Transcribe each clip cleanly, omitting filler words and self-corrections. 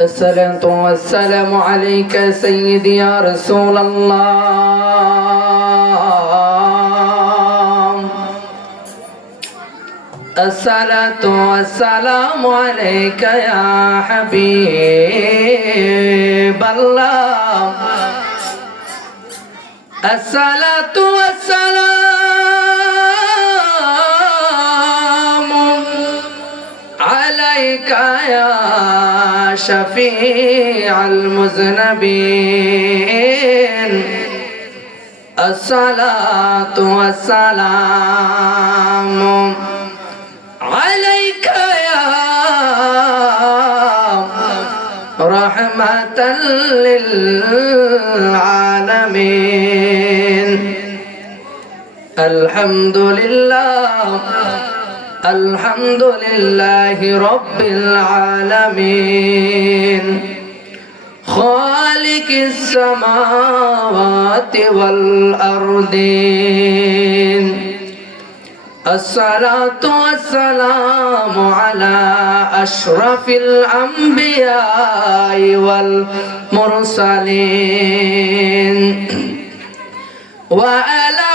الصلاة والسلام عليك سيدي يا رسول الله. الصلاة والسلام عليك يا حبيب الله. الصلاة والسلام عليك يا شفيع المذنبين. الصلاة والسلام عليك يا رحمة للعالمين. الحمد لله الحمد لله رب العالمين خالق السماوات والأرضين. الصلاة والسلام على أشرف الأنبياء والمرسلين وعلى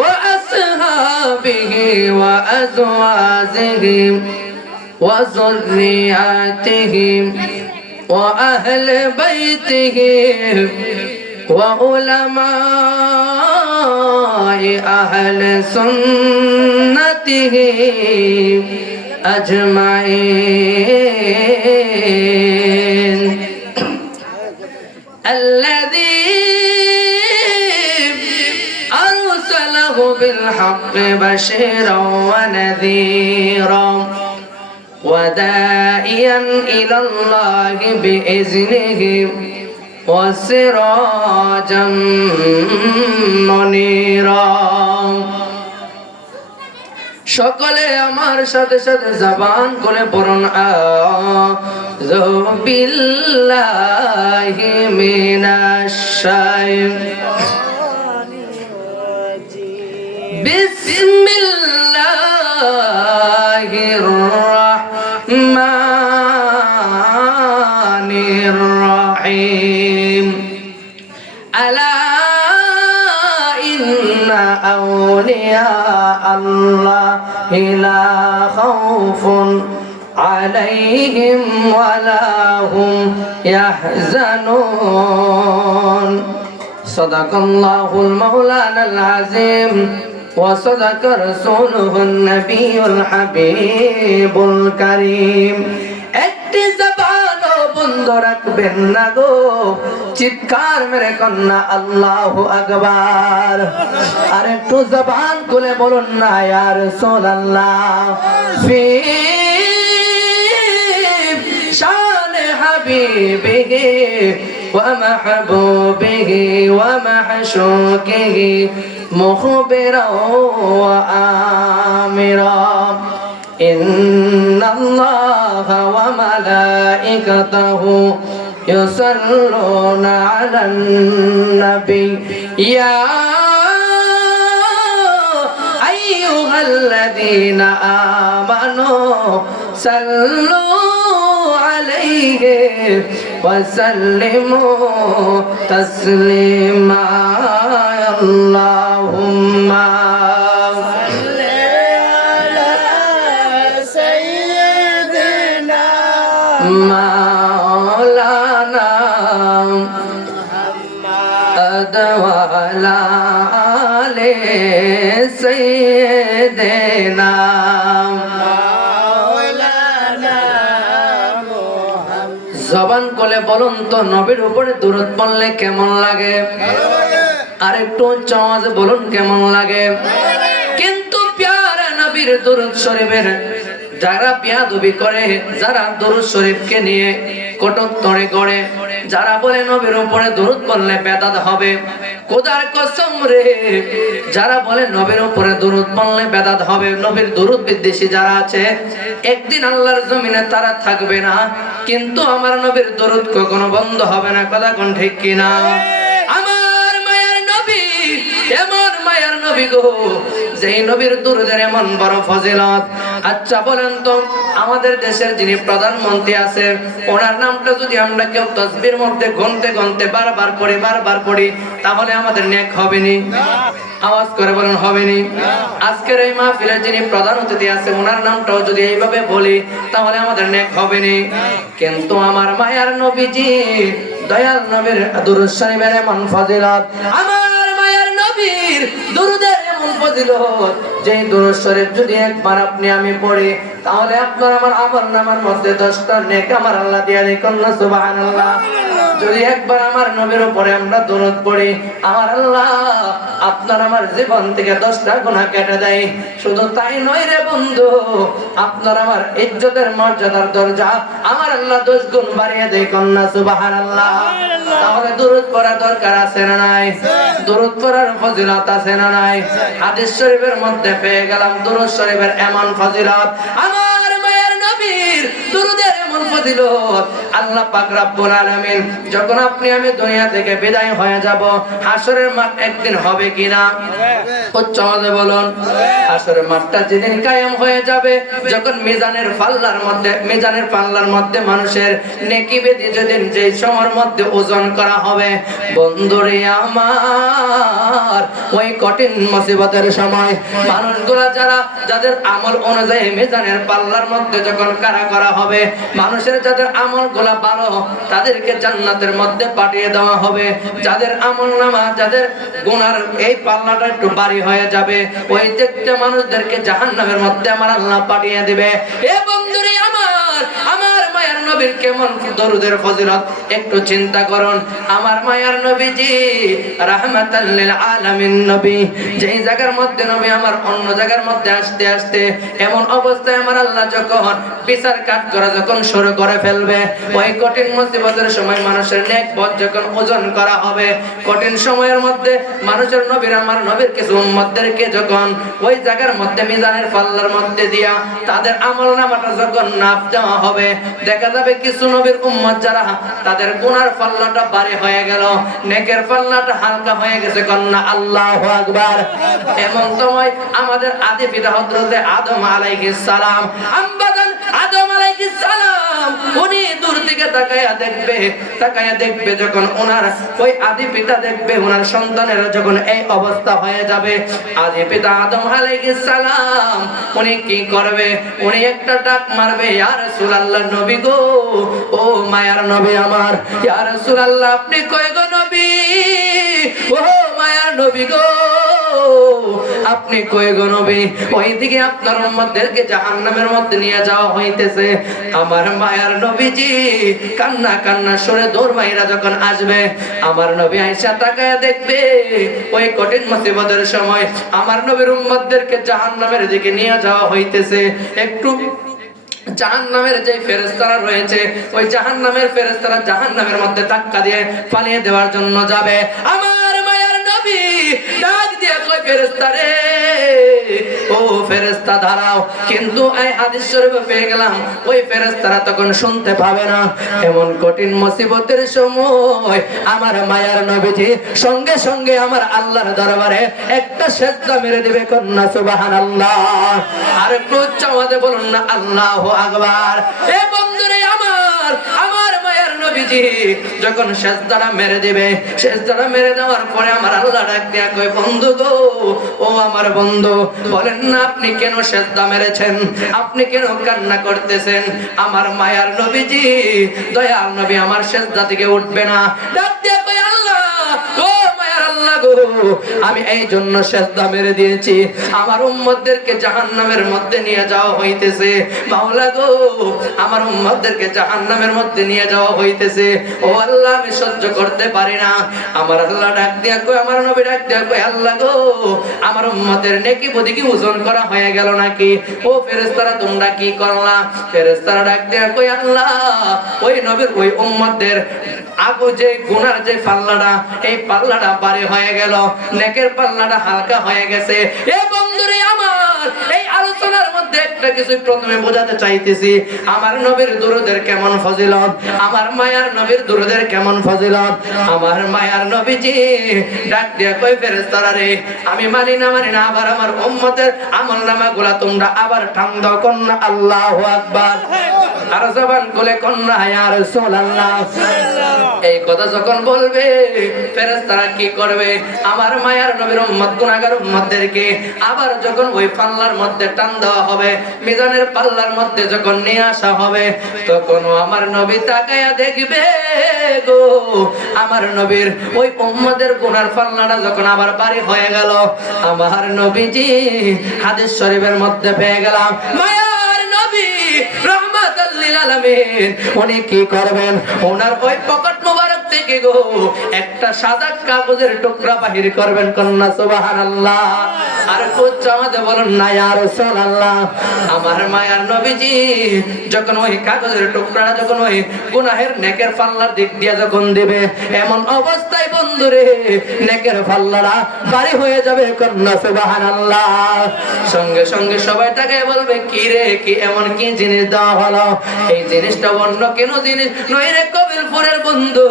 وأصحابه وأزواجه وذرياته وأهل بيته وعلماء أهل سنته أجمعين. الذي بالحق بشيرا ونذيرا وداعيا إلى الله بإذنه وسراجا منيرا. সকলে আমার সাথে সাথে জবান করে পড়ুন আযু বিল্লাহি মিনাশ بسم الله الرحمن الرحيم. ألا إن أولياء الله لا خوف عليهم ولا هم يحزنون. صدق الله المولانا العظيم وصدق رسوله النبي الحبيب الكريم. একটি জবানও বন্ধ রাখবেন না গো, চিৎকার মেরে কন্যা আল্লাহু আকবার। আর একটু জবান খুলে বলুন না ইয়া রাসূলুল্লাহ। ফি শান হাবিবিহি ومحبوبه ومحشوكه مخبرا وآمرا. إن الله وملائكته يصلون على النبي يا أيها الذين آمنوا صلوا عليه وسلموا تسليما. اللهم صل على سيدنا مولانا محمد وعلى آل سيدنا জবান কোলে বলুন তো নবীর উপরে দুরূদ পড়লে কেমন লাগে? আর একটু উচ্চ আওয়াজে বলুন কেমন লাগে? কিন্তু প্যারা নবীর দুরূদ শরীফের যারা বেয়াদবি করে, যারা দুরূদ শরীফকে নিয়ে কটুক্তি করে, যারা বলে নবীর উপরে দুরূদ পড়লে বেদাত হবে, খোদার কসম রে, যারা বলে নবীর উপরে দুরূদ পড়লে বেদাত হবে, নবীর দুরূদ বিদ্বেষী যারা আছে, একদিন আল্লাহর জমিনে তারা থাকবে না। কিন্তু আমার নবীর দুরূদ কখনো বন্ধ হবে না। কথা কোন ঠিক কিনা? আমার মায়ের নবী এমন মায়ের নবী গো, যেই নবীর দুরুদের এমন বড় ফজিলত। আচ্ছা বলেন তো, আমাদের দেশের যিনি প্রধানমন্ত্রী আছে, ওনার নামটা যদি আমরা কেউ তাসবির মধ্যে গুনতে গুনতে বারবার পড়ি, তাহলে আমাদের নেক হবে নি? আওয়াজ করে বলেন, হবে নি? আজকের এই মাহফিলের যিনি প্রধান অতিথি আছে, ওনার নামটাও যদি এইভাবে বলি, তাহলে আমাদের নেক হবে নি? কিন্তু আমার মায়ার নবীজি, দয়াল নবীর দুরূদ শরীফের এমন ফজিলত, আমার মায়ার নবীর দুরূদের এমন ফজিলত, যেই দুরূদ শরীফ যদি একবার আপনি আমি পড়ি, তাহলে আপনার আমার আমলনামার মধ্যে 10টা নেক আমার আল্লাহ দিয়া দিবেন না, সুবহানাল্লাহ। যদি একবার আমার নবীর উপরে আমরা দরুদ পড়ি, আমার আল্লাহ আপনার আমার জীবন থেকে 10টা গুনাহ কেটে দেয়। শুধু তাই নয় রে বন্ধু, আপনার আমার ইজ্জতের মর্যাদার দরজা আমার আল্লাহ 10 গুণ বাড়িয়ে দেয়, কন্যা সুবহানাল্লাহ। তাহলে দরুদ পড়া দরকার আছে না নাই? দরুদ পড়ার ফজিলত আছে না নাই? হাদিস শরীফের মধ্যে পেয়ে গেলাম দরুদ শরীফের এমন ফজিলত, আমার মায়ের নবীর দুরুদের এমন ফজিলত। আল্লাহ পাক রব্বুল আলামিন যখন আপনি আমি দুনিয়া থেকে বিদায় হয়ে যাব, হাসরের মাঠ একদিন হবে কিনা? উচ্চ আওয়াজে বলুন। হাসরের মাঠটা যেদিন কায়েম হয়ে যাবে, যখন মিজানের পাল্লার মধ্যে মানুষের নেকি বেদি যেদিন যেই সময়ের মধ্যে ওজন করা হবে, বন্ধুরে আমার, ওই কঠিন মুসিবতের সময় মানুষগুলা যাদের আমল অনুযায়ী মিজানের পাল্লার মধ্যে যখন কারা করা হবে, মানুষের যাদের আমলগুলা ভালো, তাদেরকে জান্নাতের মধ্যে পাঠিয়ে দেওয়া হবে। যাদের আমলনামা, যাদের গুনার এই পাল্লাটা একটু ভারী হয়ে যাবে, ওই দেখতে মানুষদেরকে জাহান্নামের মধ্যে আমার আল্লাহ পাঠিয়ে দিবে। এ বন্ধুরে আমার মায়ার নবীর কেমন দরুদের ফজিলত একটু চিন্তা করুন। আমার মায়ার নবীজি রাহমাতাল লিল আলামিন নবী, যেই জায়গার মধ্যে নবী আমার অন্য জায়গার মধ্যে আসতে আসতে এমন অবস্থায় আমার আল্লাহ যখন বিচার কাট করা যখন শুরু করে ফেলবে, ওই কঠিন মুসিবতের সময় মানুষের নেক পথ যখন ওজন করা হবে, কঠিন সময়ের মধ্যে মানুষের নবীর আমার নবীর কিছু উম্মতদেরকে যখন ওই জায়গার মধ্যে মিজানের পাল্লার মধ্যে দিয়া তাদের আমলনামাটা যখন নাপ দেওয়া হবে, দেখা যাবে কিছু নবীর উম্মত যারা তাদের গুনার পাল্লাটা ভারী হয়ে গেল, নেকের পাল্লাটা হালকা হয়ে গেছে, কন্যা আল্লাহু আকবার। এমন সময় আমাদের আদি পিতা হযরতে আদম আলাইহিস সালাম, আম্বাজান আদম আলাইহিস সালাম, উনি দূর থেকে তাকায়া দেখবে যখন ওনার ওই আদি পিতা দেখবে ওনার সন্তানেরা যখন এই অবস্থা হয়ে যাবে, আদি পিতা আদম আলাইহিস সালাম উনি কি করবে? উনি একটা ডাক মারবে, ইয়া রাসূলুল্লাহ, নবী গো, ও মায়ার নবী আমার, ইয়া রাসূলুল্লাহ, আপনি কই গো নবী? ও মায়ার নবী গো, আপনি কই গো নবী? ওইদিকে আপনার উম্মতদেরকে জাহান্নামের মধ্যে নিয়ে যাওয়া হইতেছে। আমার মায়ার নবীজি কান্না সরে দৌড় মাইরা যখন আসবে, আমার নবী আয়েশা তাকায়া দেখবে ওই কঠিন মুসিবতের সময় আমার নবীর উম্মতদেরকে জাহান্নামের দিকে নিয়ে যাওয়া হইতেছে। একটু জাহান্নামের যে ফেরেশতারা রয়েছে, ওই জাহান্নামের ফেরেশতারা জাহান্নামের মধ্যে ধাক্কা দিয়ে পালিয়ে দেওয়ার জন্য যাবে। আমার মায়ার নবী ডাক দিয়ে কই, ফেরেশতা রে, ও ফেরেশতা দাঁড়াও। কিন্তু এই হাদিস শরীফে পেয়ে গেলাম ওই ফেরেশতারা তখন শুনতে পাবে না। এমন কঠিন মুসিবতের সময় আমার মায়ার নবীজি সঙ্গে সঙ্গে আমার আল্লাহর দরবারে একটা সিজদা মেরে দিবে, কন্যা সুবহানাল্লাহ। আর একটু উচ্চ আওয়াজে বলুন না, আল্লাহু আকবার। এ বন্ধুরে আমার মায়ার নবীজি যখন সিজদাটা মেরে দিবে, সিজদাটা মেরে দেওয়ার পরে আমার আল্লাহ ডাক দিয়া কয়, বন্ধু গো, ও আমার বন্ধু, বলেন না আপনি কেন সিজদা মেরেছেন? আপনি কেন কান্না করতেছেন? আমার মায়ার নবীজি দয়াল নবী আমার সিজদা থেকে উঠবে না। ডাক দিয়া কয়, আল্লাহ ও মায়ার আল্লাহ গো, আমি এই জন্য সিজদা মেরে দিয়েছি, আমার উম্মতদেরকে জাহান্নামের মধ্যে নিয়ে যাওয়া হইতেছে। মাওলা গো, আমার উম্মতদেরকে জাহান্নামের মধ্যে নিয়ে যাওয়া হইতেছে। ও আল্লাহ, আমি সহ্য করতে পারি না। আমার আল্লাহ ডাক দিয়া কয়, আমার নবী ডাক দিয়া কয়, আল্লাহ গো, আমার উম্মতের নেকি বদি কি ওজন করা হয়ে গেল নাকি? ও ফেরেশতারা তোমরা কি করলা? ফেরেশতারা ডাক দিয়া কয়, আল্লাহ, ওই নবীর ওই উম্মতদের আগু যে গুনার যে পাল্লাটা, এই পাল্লাটা ভারী হয়ে গেল, নেকের পাল্লাটা হালকা হয়ে গেছে। এ বন্ধুরে আমার, এই আলোচনা আলোচনার মধ্যে একটা কিছু প্রথমে বোঝাতে চাইতেছি, আমার নবীর দুরূদের কেমন ফজিলত, আমার মায়ার নবীর দুরূদের কেমন ফজিলত। আমার মায়ার নবীজি ডাক দিয়া কই ফেরেশতারা রে, আমি মানি না আবার আমার উম্মতের আমলনামাগুলা তোমরা আবার টান দাও, কন্যা আল্লাহু আকবার, আর জবান খুলে কন্যা ইয়া রাসূলুল্লাহ। এই কথা যখন বলবে ফেরেশতারা কি করবে, আমার মায়ার নবীর উম্মত গুনাহগার উম্মতদেরকে আবার যখন ওই পাল্লার মধ্যে টান দেওয়া হবে, মিজানের পাল্লার মধ্যে যখন নিয়ে আসা হবে, তখন আমার নবী তাকায়া দেখবে গো, আমার নবীর ওই উম্মতের গুনার পাল্লাটা যখন আবার বাড়ি হয়ে গেল, আমার নবীজি হাদিস শরীফের মধ্যে পেয়ে গেলাম মায়ার নবী রাহমাতাল লিল আলামিন উনি কি করবেন, ওনার ওই পকেট মোবারক থেকে গো একটা সাদা কাগজের টুকরা বাহির করবেন, কন্যা সুবহানাল্লাহ। আর কোচ আমাদের বলেন না ইয়া রাসূলুল্লাহ। আমার মায়ার নবীজি যখন ওই কাগজের টুকরাটা যখন ওই গুনাহের নেকের পাল্লার দিক দিয়ে যখন দিবে, এমন অবস্থায় বন্ধুরে নেকের পাল্লাটা ভারী হয়ে যাবে, কন্যা সুবহানাল্লাহ। সঙ্গে সঙ্গে সবাই তাকে বলবে কি রে, কি এমন কি জিনিস দেওয়া হলো, এই জিনিসটা অন্য কেন জিনিস নয় রে কবিলপুরের বন্ধু,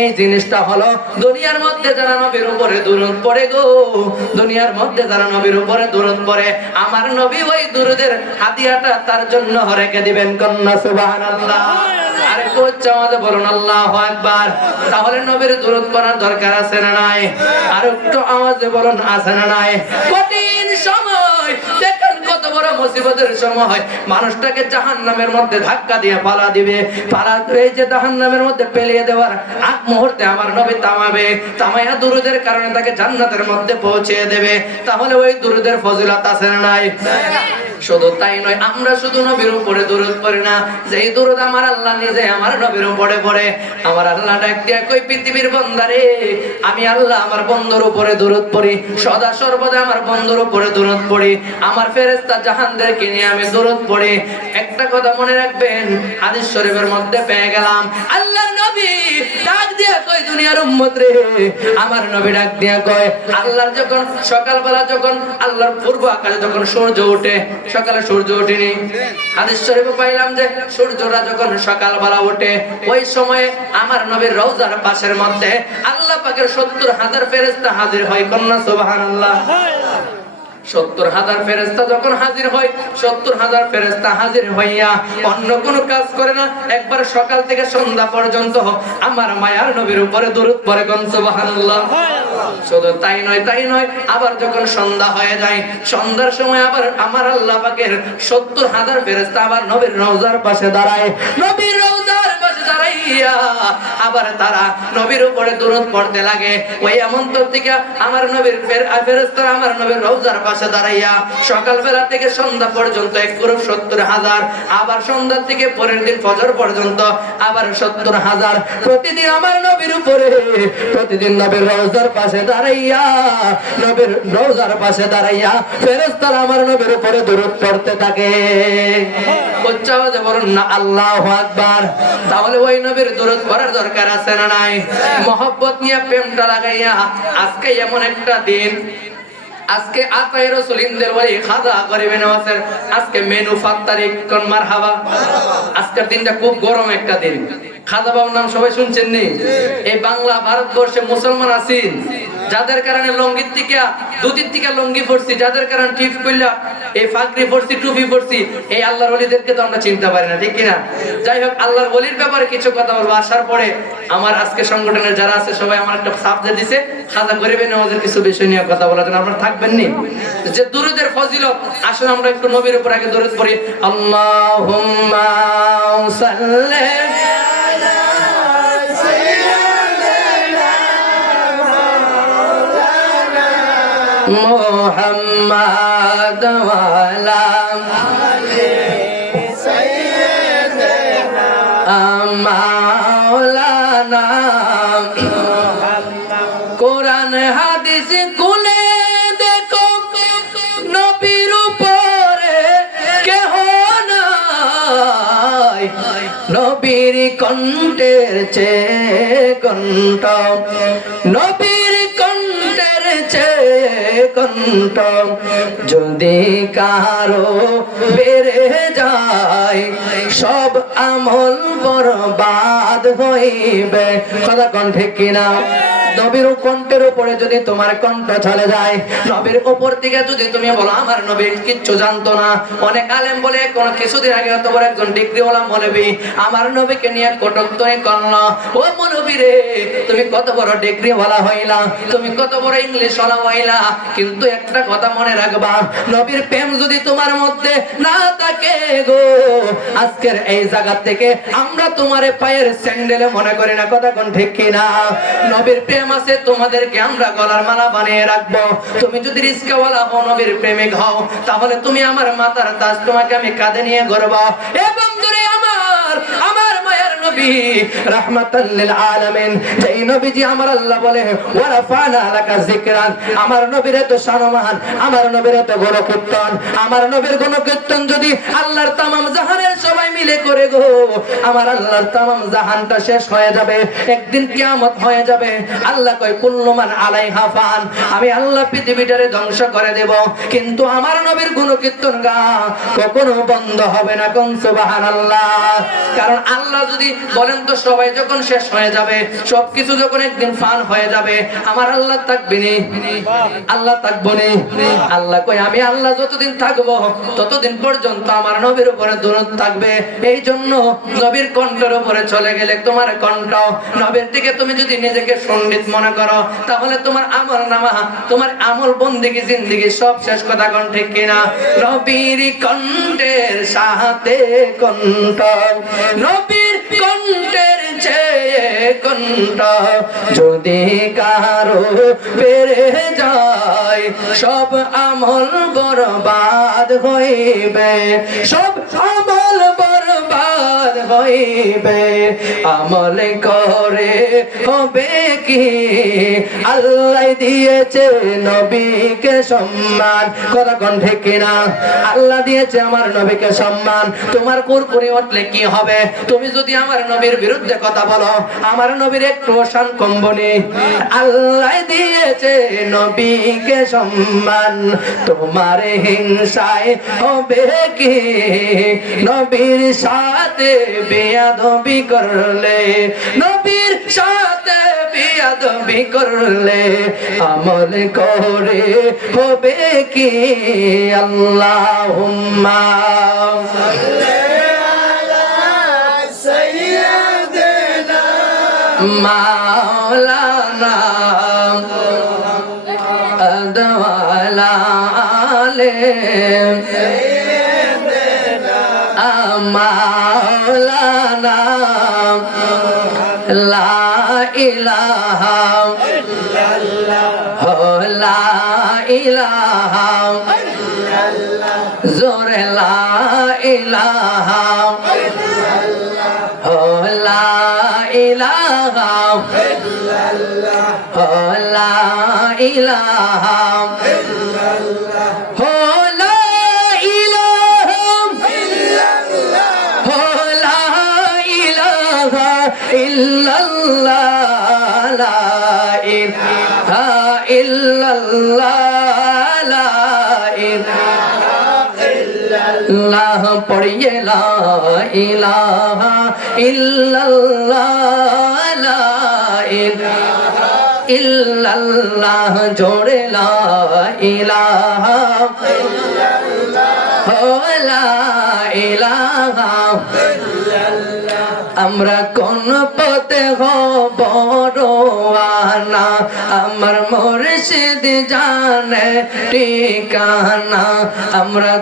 এই জিনিসটা হলো দুনিয়ার মধ্যে যারা নবীর উপরে দুরূদ পড়ে গো, দুনিয়ার মধ্যে যারা নবীর উপরে দুরূদ পড়ে, আমার নবী ওই দুরূদের হাদিয়াটা তার জন্য রেখে দিবেন, কন্যা সুবহানাল্লাহ। আরে কোচ আমাদের বলুন আল্লাহু আকবার। তাহলে নবীর দুরূদ পড়ার দরকার আছে না নাই? আর একটু আওয়াজে বলুন আছে না নাই? কঠিন সময় দেখেন কত বড় মুসিবতের সময় মানুষটাকে জাহান্নামের মধ্যে ধাক্কা দিয়ে পালা দিবে, পালা এই যে জাহান্নামের মধ্যে পেলিয়ে দেওয়ার আগ মুহূর্তে আমার নবী থামাবে, থামাইয়া দুরূদের কারণে তাকে জান্নাতের মধ্যে পৌঁছে দেবে। তাহলে ওই দুরূদের ফজিলত আছে না নাই? শুধু তাই নয়, আমরা শুধু নবীর উপরে দুরূদ পড়ি না, যেই দুরূদ আমার আল্লাহ নিজে আমার নবীর উপরে পড়ে, আমার আল্লাহ ডাক দিয়া কই পৃথিবীর বান্দারে, আমি আল্লাহ আমার বন্ধুর উপরে দুরূদ পড়ি, সদা সর্বদা আমার বন্ধুর উপরে দুরূদ পড়ি, আমার ফেরেশতা জাহানদেরকে নিয়ে আমি দুরূদ পড়ি। একটা কথা মনে রাখবেন, হাদিস শরীফের মধ্যে পেয়ে গেলাম আল্লাহর নবী ডাক দিয়া কই দুনিয়ার উম্মত রে, আমার নবী ডাক দিয়া কয় আল্লাহর যখন সকালবেলা যখন আল্লাহর পূর্ব আকাশে যখন সূর্য ওঠে, সকালে সূর্য ওঠেনি, হাদিস শরীফে পাইলাম যে সূর্যটা যখন সকালবেলা ওঠে, ওই সময়ে আমার নবীর রওজার পাশের মধ্যে আল্লাহ পাকের ৭০,০০০ ফেরেশতা হাজির হয়, কন্যা সুবহানাল্লাহ। ৭০,০০০ ফেরেশতা যখন হাজির হয়, ৭০,০০০ ফেরেশতা হাজির হইয়া অন্য কোনো কাজ করে না, একবার সকাল থেকে সন্ধ্যা পর্যন্ত আমার মায়ার নবীর উপরে দুরূদ পড়ে, সুবহানাল্লাহ। শুধু তাই নয়, আবার যখন সন্ধ্যা হয়ে যায়, সন্ধ্যার সময় আবার আমার আল্লাহ পাকের ৭০,০০০ ফেরেশতা আবার নবীর রওজার পাশে দাঁড়ায়, নবীর রওজার পাশে দাঁড়াইয়া আবার তারা নবীর উপরে দুরূদ পড়তে লাগে। ওই এমন তো থেকে আমার নবীর ফেরেশতা আমার নবীর রওজার পাশে দাঁড়াইয়া সকালবেলা থেকে সন্ধ্যা পর্যন্ত এক গ্রুপ ৭০,০০০, আবার সন্ধ্যা থেকে পরের দিন ফজর পর্যন্ত আবার ৭০,০০০, প্রতিদিন আমার নবীর উপরে, প্রতিদিন নবীর রওজার পাশে দাঁড়াইয়া, নবীর রওজার পাশে দাঁড়াইয়া ফেরেশতারা আমার নবীর উপরে দুরূদ পড়তে থাকে। উচ্চাওয়াজে বলুন না আল্লাহু আকবার। তাহলে ওই নবীর দুরূদ পড়ার দরকার আছে না নাই? মহব্বত নিয়ে প্রেমটা লাগাইয়া আজকে এমন একটা দিন, আজকে আতায়ে রাসূলিনদের ওই খাজা করিবেন ওয়াসের আজকে মেনু ৭ তারিখ, কোন মারহাবা। আজকের দিনটা খুব গরম একটা দিন। খাজা বাবার নাম সবাই শুনছেন নি? এই বাংলা ভারতবর্ষে মুসলমান আছেন, যাদের কারণে লঙ্গির থেকে দুতির থেকে লঙ্গি পড়ছি, যাদের কারণে টিপ কইলা এই ফাকরি পড়ছি, টুপি পড়ছি, এই আল্লাহর ওলিদেরকে তো আমরা চিনতে পারি না, ঠিক কিনা? যাই হোক, আল্লাহর ওলির ব্যাপারে কিছু কথা বলবো। আসার পরে আমার আজকে সংগঠনের যারা আছে সবাই আমার একটা সাবজেক্ট দিছে, খাজা গরিবের নামাজের কিছু বিষয় নিয়ে কথা বলার জন্য। আপনারা থাকবেন নি? যে দুরূদের ফজিলত, আসলে আমরা একটু নবীর উপর আগে দুরূদ পড়ি। আল্লাহুম্মা সাল্লি মুহাম্মাদ ওয়া আলা সাইয়্যিদিনা মাওলানা। কোরআন হাদিস খুলে দেখো, নবীর উপরে কেহ নাই, নবীর কণ্ঠের চেয়ে কণ্ঠ, নবীর কণ্ঠের চেয়ে কণ্ঠ যদি কারো বেড়ে যায় সব আমল বরবাদ হইবে। কথা কণ্ঠে কিনা? নবীর কণ্ঠের উপরে যদি তোমার কণ্ঠ চলে যায়, নবীর উপর থেকে যদি তুমি বলো আমার নবী কিচ্ছু জানতো না, অনেক আলেম বলে কোন কিছুদিন আগে এত বড় একজন ডিগ্রিওয়ালা মৌলবী আমার নবীকে নিয়ে কটুক্তি করলো। ও মৌলবী রে, তুমি কত বড় ডিগ্রিওয়ালা হইলা, তুমি কত বড় ইংলিশওয়ালা হইলা, কিন্তু একটা কথা মনে রাখবা, নবীর প্রেম যদি তোমার মধ্যে না থাকে গো, আজকের এই জায়গা থেকে আমরা তোমারে পায়ের স্যান্ডেলে মনে করি না। কথা কোন ঠিক কিনা? নবীর প্রেম আছে, তোমাদেরকে আমরা গলার মালা বানিয়ে রাখবো। তুমি যদি রিস্কাওয়ালা হও, নবীর প্রেমিক হও, তাহলে তুমি আমার মাথার তাজ, তোমাকে আমি কাঁধে নিয়ে ঘুরবো। এবং যদি আমার মায়ের নবী রাহমাতাল লিল আলামিন, যেই নবীজি আমার আল্লাহ বলে ওয়ারাফানা লাকা যিকরান, আমার নবীর এত সম্মান, আমার নবীর এত গুণকীর্তন, আমার নবীর গুণকীর্তন যদি আল্লাহর তামাম জাহানের সবাই মিলে করে গো, আমার আল্লাহর তামাম জাহানটা শেষ হয়ে যাবে, একদিন কিয়ামত হয়ে যাবে। আল্লাহ কয় কুল্লু মান আলাইহা ফান, আমি আল্লাহ পৃথিবীটারে ধ্বংস করে দেব, কিন্তু আমার নবীর গুণকীর্তন গা কখনো বন্ধ হবে না। কোন সুবহানাল্লাহ। কারণ আল্লাহ যদি বলেন তো সবাই যখন শেষ হয়ে যাবে, সবকিছু যখন একদিন ফান হয়ে যাবে, আমার আল্লাহ থাকবে না? আল্লাহ থাকবো না? আল্লাহ কয় আমি আল্লাহ যতদিন থাকবো ততদিন পর্যন্ত আমার নবীর উপরে দরুদ থাকবে। এই জন্য নবীর কণ্ঠের উপরে চলে গেলে তোমার কণ্ঠ, নবীর থেকে তুমি যদি নিজেকে পণ্ডিত মনে করো, তাহলে তোমার আমল নামা, তোমার আমল বন্দেগী জিন্দেগি সব শেষ। কথা কোন ঠিক কিনা? নবীর কণ্ঠের সাথে কণ্ঠ, নবীর কণ্ঠের চেয়ে কণ্ঠ যদি কারো বেড়ে যায় সব আমল বরবাদ হইবে, সব আমল বরবাদ হইবে। আমল করে হবে কি? আল্লাহ দিয়েছে নবীকে সম্মান। কথা কোন ঠিক কিনা? আল্লাহ দিয়েছে আমার নবীকে সম্মান। তোমার কুরকুরি উঠলে কি হবে? তুমি যদি আমার নবীর বিরুদ্ধে কথা বলো, আমার নবীর একটু শান কমবনি। আল্লাহ দিয়েছে নবীকে সম্মান, তোমার হিংসায় হবে কি? নবীর সাথে বেয়াদবি করলে, নবীর সাথে বেয়াদবি করলে আমল করে হবে কি? আল্লাহুম্মা মাওলানা আদওয়ালা আলে মাওলানা লা ইলাহা ইল্লাল্লাহ, লা ইলাহা ইল্লাল্লাহ, জোরে লা ইলাহা ইল্লাল্লাহ, লা ইলাহা ইল্লাল্লাহ, লা ইলাহা ইল্লাল্লাহ, লা ইলাহা ইল্লাল্লাহ, লা ইলাহা ইল্লাল্লাহ, লা ইলাহা ইল্লাল্লাহ, লা ইলাহা ইল্লাল্লাহ। পড়িয়ে লা ইলাহা ইল্লাল্লাহ, লা ইলাহা ইল্লাল্লাহ, জোরে লা ইলাহা ইল্লাল্লাহ, লা ইলাহা ইল্লাল্লাহ। আমরা কোন পথে হব রওয়ানা, আমার মুর্শিদ জানে ঠিকানা। আমরা